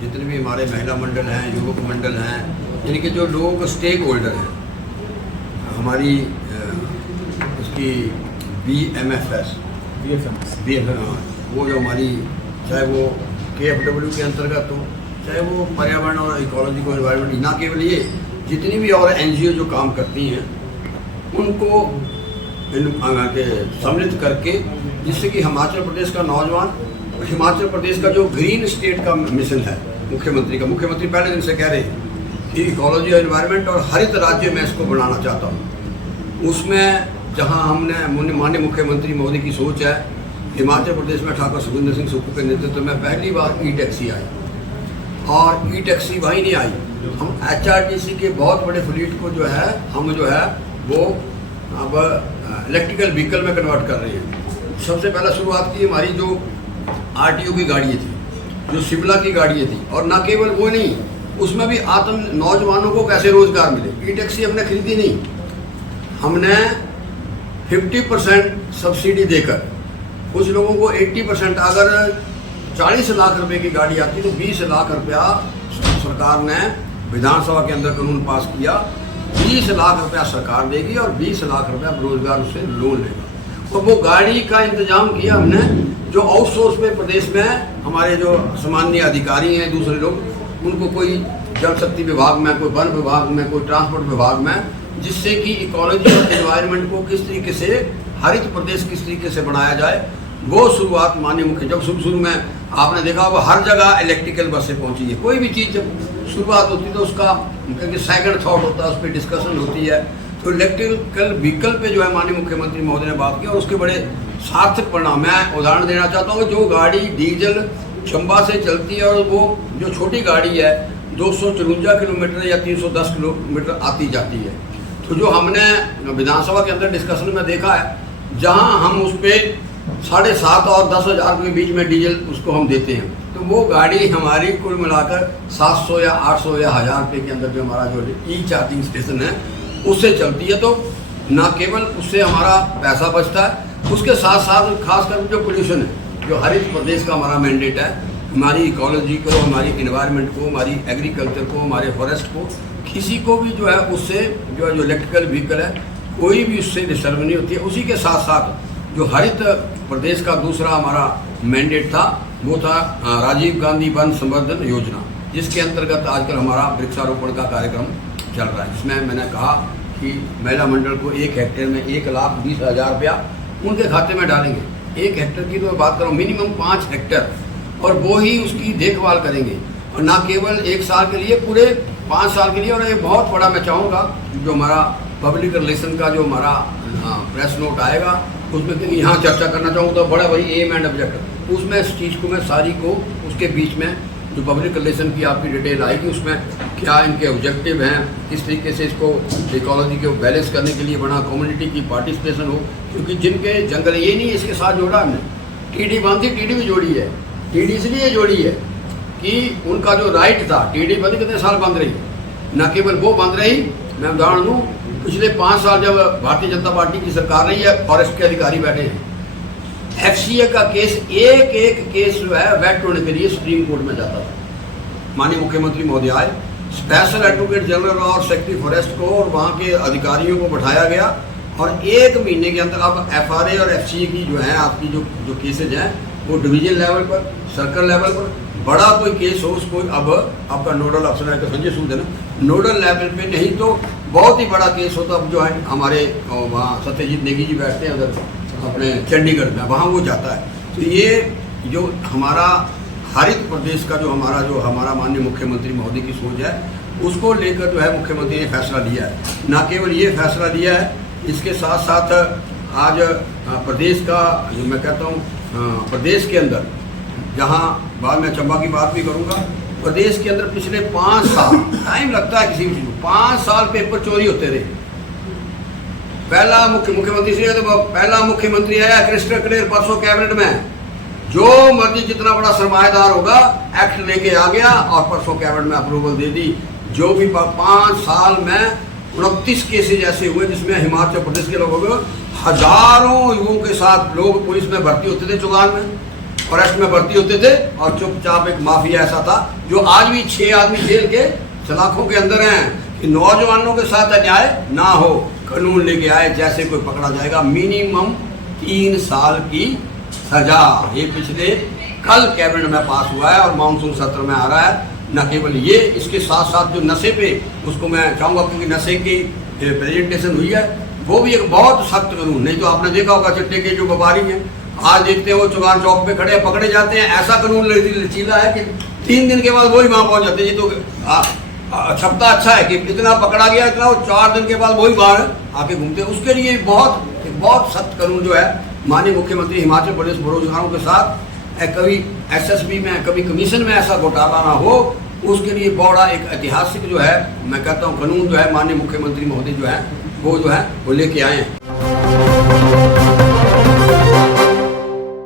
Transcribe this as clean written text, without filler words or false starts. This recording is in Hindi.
जितने भी हमारे महिला मंडल हैं, युवक मंडल हैं, यानी कि जो लोग स्टेक होल्डर हैं हमारी उसकी BMFS वो जो हमारी, चाहे वो KFW के अंतर्गत हो, चाहे वो पर्यावरण और इकोलॉजी को एनवायरनमेंट, ना केवल ये, जितनी भी और NGO जो काम करती हैं उनको के सम्मिलित करके, जिससे कि हिमाचल प्रदेश का नौजवान, हिमाचल प्रदेश का जो ग्रीन स्टेट का मिशन है मुख्यमंत्री का, मुख्यमंत्री पहले दिन से कह रहे हैं कि इकोलॉजी और एनवायरनमेंट और हरित राज्य में इसको बनाना चाहता हूँ। उसमें जहाँ हमने माननीय मुख्यमंत्री महोदय की सोच है, हिमाचल प्रदेश में ठाकुर सुखविंदर सिंह सुक्खू के नेतृत्व में पहली बार ई-टैक्सी आई, और ई-टैक्सी वहीं नहीं आई, हम HRTC के बहुत बड़े फ्लीट को जो है हम वो अब इलेक्ट्रिकल व्हीकल में कन्वर्ट कर रहे हैं। सबसे पहला शुरुआत की हमारी जो RTO की गाड़ियाँ थी, जो शिमला की गाड़ियाँ थी, और ना केवल वो नहीं, उसमें भी नौजवानों को कैसे रोजगार मिले। ई-टैक्सी हमने खरीदी नहीं, हमने 50% सब्सिडी देकर कुछ लोगों को 80%, अगर 40 लाख रुपए की गाड़ी आती तो 20 लाख रुपया सरकार ने विधानसभा के अंदर कानून पास किया, 20 लाख रुपया सरकार देगी और 20 लाख रुपया बेरोजगार उससे लोन लेगा। और वो गाड़ी का इंतजाम किया हमने, जो आउटसोर्स में प्रदेश में हमारे जो सामान्य अधिकारी हैं, दूसरे लोग, उनको कोई जल शक्ति विभाग में, कोई वन विभाग में, कोई ट्रांसपोर्ट विभाग में, जिससे कि इकोलॉजी और एनवायरनमेंट को किस तरीके से, हरित प्रदेश किस तरीके से बनाया जाए, वो शुरुआत माननीय मुख्य, जब शुरू में आपने देखा वो हर जगह इलेक्ट्रिकल बसें पहुंची है। कोई भी चीज़ जब शुरुआत होती है तो उसका सेकंड थॉट होता है, उस पर डिस्कशन होती है। तो इलेक्ट्रिकल व्हीकल पे जो है माननीय मुख्यमंत्री महोदय ने बात की और उसके बड़े सार्थक परिणाम। मैं उदाहरण देना चाहता हूँ, जो गाड़ी डीजल चंबा से चलती है और वो जो छोटी गाड़ी है 254 किलोमीटर या 310 किलोमीटर आती जाती है, तो जो हमने विधानसभा के अंदर डिस्कशन में देखा है, जहाँ हम उस पर 7.5 और 10,000 के बीच में डीजल उसको हम देते हैं, तो वो गाड़ी हमारी कुल मिलाकर 700 या 800 या 1000 रुपये के अंदर जो हमारा जो ई-चार्जिंग स्टेशन है उससे चलती है। तो ना केवल उससे हमारा पैसा बचता है, उसके साथ साथ खासकर जो पोल्यूशन है, जो हरित प्रदेश का हमारा मैंडेट है, हमारी इकोलॉजी को, हमारी इन्वायरमेंट को, हमारी एग्रीकल्चर को, हमारे फॉरेस्ट को, किसी को भी जो है उससे जो इलेक्ट्रिकल व्हीकल है कोई भी उससे डिस्टर्ब नहीं होती है। उसी के साथ साथ जो हरित प्रदेश का दूसरा हमारा मैंडेट था वो था राजीव गांधी वन संवर्धन योजना, जिसके अंतर्गत आजकल हमारा वृक्षारोपण का कार्यक्रम चल रहा है, जिसमें मैंने कहा कि महिला मंडल को 1 हेक्टेयर में 1,20,000 रुपया उनके खाते में डालेंगे। 1 हेक्टेयर की तो बात करो, मिनिमम 5 हेक्टेयर, और वो ही उसकी देखभाल करेंगे, और ना केवल 1 साल के लिए, पूरे 5 साल के लिए। और ये बहुत बड़ा मैं चाहूँगा जो हमारा पब्लिक रिलेशन का जो हमारा प्रेस नोट आएगा उसमें, क्योंकि यहाँ चर्चा करना चाहूँ तो बड़ा भाई एम एंड ऑब्जेक्टिव, उसमें इस चीज़ को मैं सारी को उसके बीच में जो पब्लिक रिलेशन की आपकी डिटेल आएगी, उसमें क्या इनके ऑब्जेक्टिव हैं, किस तरीके से इसको इकोलॉजी को बैलेंस करने के लिए बना, कम्युनिटी की पार्टिसिपेशन हो, क्योंकि जिनके जंगल ये नहीं इसके साथ जोड़ा हमने, टीडी बांधी, टीडी भी जोड़ी है। टीडी इसलिए जोड़ी है कि उनका जो राइट था, टीडी बंद कितने साल बंद रही, न केवल वो बंद रही, मैं उदाहरण दूँ, पिछले 5 साल जब भारतीय जनता पार्टी की सरकार रही है, फॉरेस्ट के अधिकारी बैठे हैं, FCA का केस एक केस जो है वेट होने के लिए सुप्रीम कोर्ट में जाता था। माननीय मुख्यमंत्री महोदय आए, स्पेशल एडवोकेट जनरल और सेक्रेटरी फॉरेस्ट को और वहाँ के अधिकारियों को बैठाया गया, और 1 महीने के अंदर अब FRA और FCA की जो है आपकी जो केसेज हैं वो डिवीजन लेवल पर, सर्कल लेवल पर, बड़ा कोई केस हो उसको अब आपका नोडल अफसर है संजय सूद है ना, नोडल लेवल पे नहीं तो बहुत ही बड़ा केस होता, अब जो है हमारे वहाँ सत्यजीत नेगी जी बैठते हैं उधर अपने चंडीगढ़ में, वहाँ वो जाता है। तो ये जो हमारा हरित प्रदेश का जो हमारा माननीय मुख्यमंत्री महोदय की सोच है, उसको लेकर जो है मुख्यमंत्री ने फैसला लिया है। ना केवल ये फैसला लिया है, इसके साथ साथ आज प्रदेश का जो मैं कहता हूँ प्रदेश के अंदर, जहाँ बाद में चंबा की बात भी करूँगा, प्रदेश के अंदर पिछले 5 साल टाइम लगता है किसी भी चीज़ को, 5 साल पेपर चोरी होते रहे। पहला मुख्यमंत्री से तो पहला मुख्यमंत्री आया क्रिस्टल क्लियर परसों कैबिनेट में, जो मर्जी जितना बड़ा सरमाएदार होगा एक्ट लेके आ गया और परसों कैबिनेट में अप्रूवल दे दी। जो भी 5 साल में 29 केसेज ऐसे हुए जिसमें हिमाचल प्रदेश के लोगों हजारों युवाओं के साथ लोग पुलिस में भर्ती होते थे चुगान में, फॉरेस्ट में भर्ती होते थे और चुपचाप एक माफिया ऐसा था जो आज भी 6 आदमी जेल के सलाखों के अंदर हैं कि नौजवानों के साथ अन्याय ना हो, कानून लेके आए, जैसे कोई पकड़ा जाएगा मिनिमम 3 साल की सजा। ये पिछले कल कैबिनेट में पास हुआ है और मानसून सत्र में आ रहा है। न केवल ये, इसके साथ साथ जो नशे पे, उसको मैं चाहूँगा क्योंकि नशे की प्रेजेंटेशन हुई है, वो भी एक बहुत सख्त कानून। नहीं तो आपने देखा होगा चिट्टे के जो व्यापारी हैं आज देखते हैं वो चुगान चौक पे खड़े पकड़े जाते हैं, ऐसा कानून लचीला है कि 3 दिन के बाद वही वहाँ पहुँच जाते हैं। ये तो छपता अच्छा है कि इतना पकड़ा गया, इतना, वो 4 दिन के बाद वही बाहर आके घूमते हैं। उसके लिए बहुत सख्त कानून जो है माननीय मुख्यमंत्री हिमाचल प्रदेश बेरोजगारों के साथ कभी एसएसबी में कभी कमीशन में ऐसा घोटाला ना हो, उसके लिए बड़ा एक ऐतिहासिक जो है मैं कहता हूँ कानून जो है माननीय मुख्यमंत्री महोदय जो है वो लेके आए हैं।